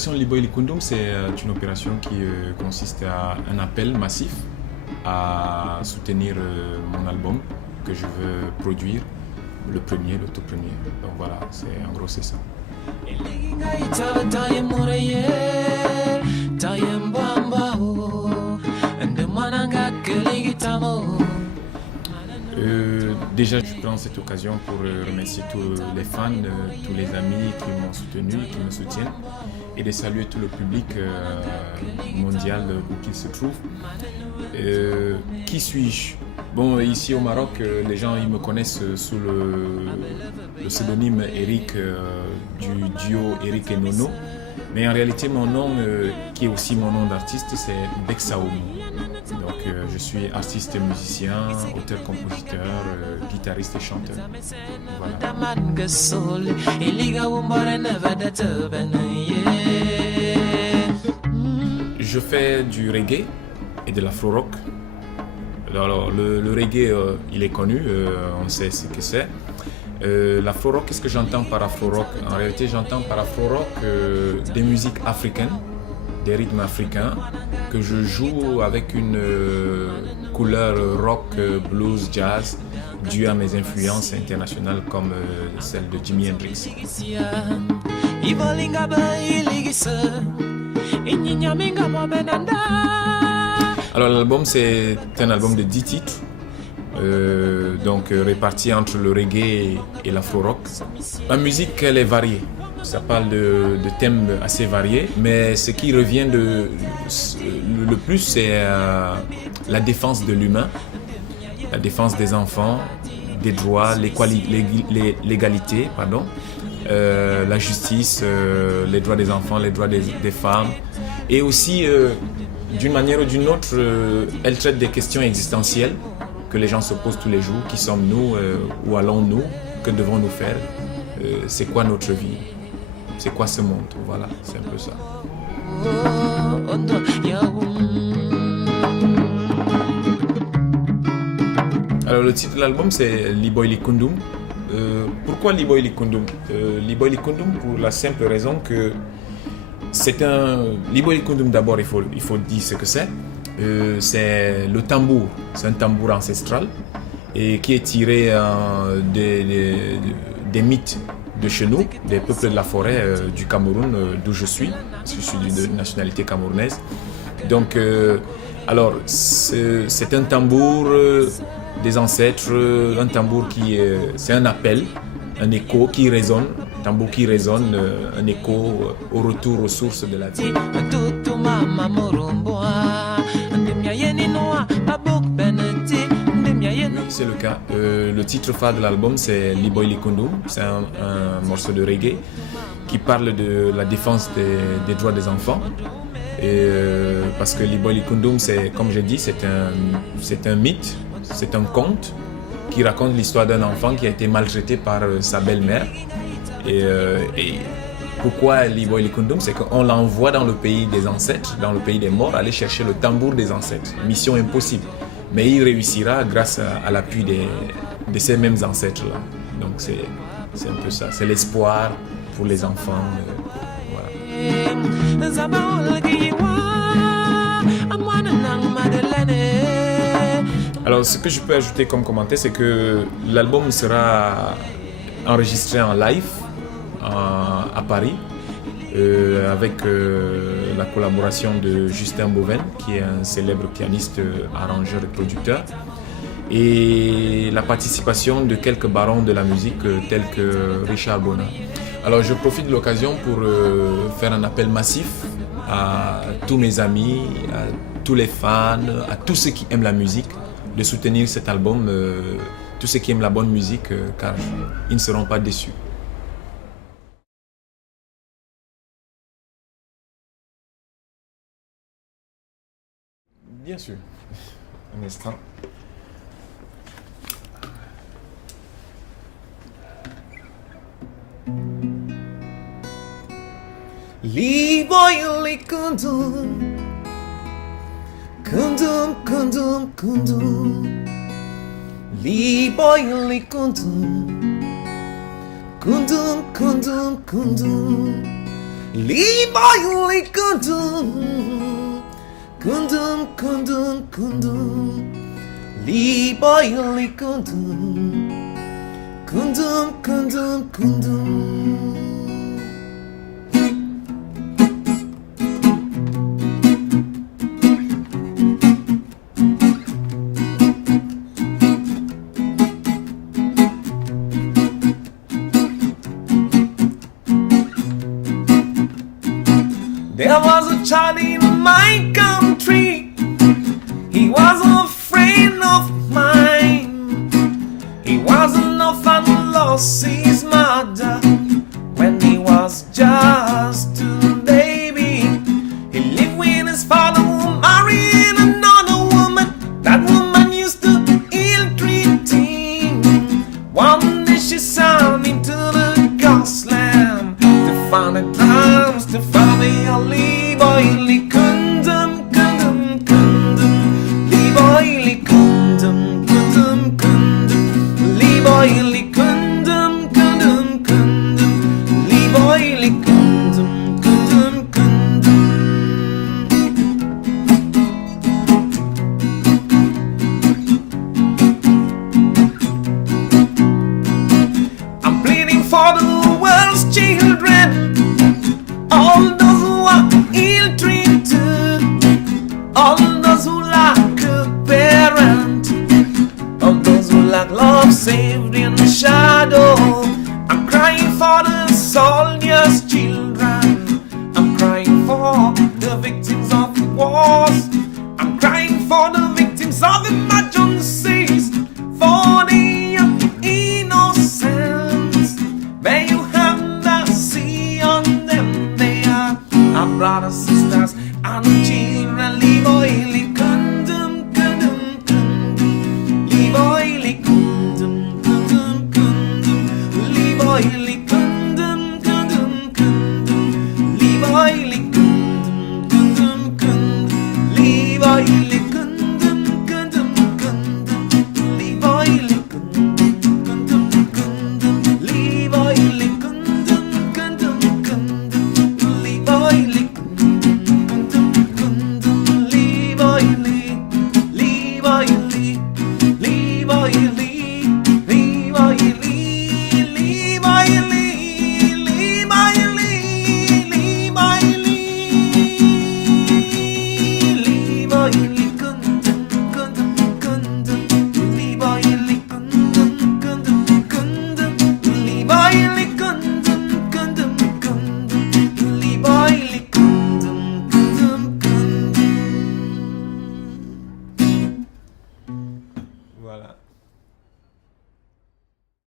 L'opération Liboy Likundum, c'est une opération qui consiste à un appel massif à soutenir mon album que je veux produire, le premier, le tout premier. Donc voilà, en gros c'est ça. Déjà, je prends cette occasion pour remercier tous les fans, tous les amis qui m'ont soutenu, qui me soutiennent, et de saluer tout le public mondial où qu'il se trouve. Qui suis-je? Bon, ici au Maroc, les gens ils me connaissent sous le pseudonyme Eric du duo Eric et Nono. Mais en réalité, mon nom, qui est aussi mon nom d'artiste, c'est Beksaoum. Donc, je suis artiste, musicien, auteur-compositeur, guitariste et chanteur. Voilà. Je fais du reggae et de l'afro-rock. Alors, le reggae, il est connu, on sait ce que c'est. L'afro-rock, qu'est-ce que j'entends par afro-rock? En réalité, j'entends par afro-rock des musiques africaines, des rythmes africains, que je joue avec une couleur rock, blues, jazz, due à mes influences internationales comme celle de Jimi Hendrix. Alors l'album, c'est un album de 10 titres. Répartie entre le reggae et l'afro-rock. La musique, elle est variée. Ça parle de thèmes assez variés, mais ce qui revient le plus, c'est la défense de l'humain, la défense des enfants, des droits, l'égalité, la justice, les droits des enfants, les droits des femmes. Et aussi, d'une manière ou d'une autre, elle traite des questions existentielles que les gens se posent tous les jours. Qui sommes-nous? Où allons-nous? Que devons-nous faire? C'est quoi notre vie? C'est quoi ce monde? Voilà, c'est un peu ça. Alors le titre de l'album, c'est Liboy Likundum. Pourquoi Liboy Likundum? Liboy Likundum pour la simple raison que c'est un... Liboy Likundum, d'abord, il faut dire ce que c'est. C'est le tambour, c'est un tambour ancestral et qui est tiré des mythes de chez nous, des peuples de la forêt du Cameroun, d'où je suis de nationalité camerounaise. Donc, alors, c'est un tambour des ancêtres, un tambour c'est un appel, un écho qui résonne, un tambour qui résonne, un écho au retour aux sources de la vie. C'est le cas. Le titre phare de l'album, c'est Liboy Likundum. C'est un morceau de reggae qui parle de la défense des droits des enfants. Et, parce que Liboy Likundum, comme j'ai dit, c'est un mythe, c'est un conte qui raconte l'histoire d'un enfant qui a été maltraité par sa belle-mère. Et pourquoi Liboy Likundum? C'est qu'on l'envoie dans le pays des ancêtres, dans le pays des morts, aller chercher le tambour des ancêtres. Mission impossible. Mais il réussira grâce à l'appui de ces mêmes ancêtres-là. Donc c'est un peu ça, c'est l'espoir pour les enfants. Voilà. Alors ce que je peux ajouter comme commentaire, c'est que l'album sera enregistré en live à Paris avec la collaboration de Justin Boven, qui est un célèbre pianiste, arrangeur et producteur, et la participation de quelques barons de la musique tels que Richard Bona. Alors je profite de l'occasion pour faire un appel massif à tous mes amis, à tous les fans, à tous ceux qui aiment la musique, de soutenir cet album, tous ceux qui aiment la bonne musique, car ils ne seront pas déçus. Bien sûr. Un instant. Liboy Likundum, kundum kundum kundum. Liboy Likundum, kundum kundum kundum. Liboy kundum, kundum, kundum, kundum. Liboy kundum, kundum, kundum, kundum.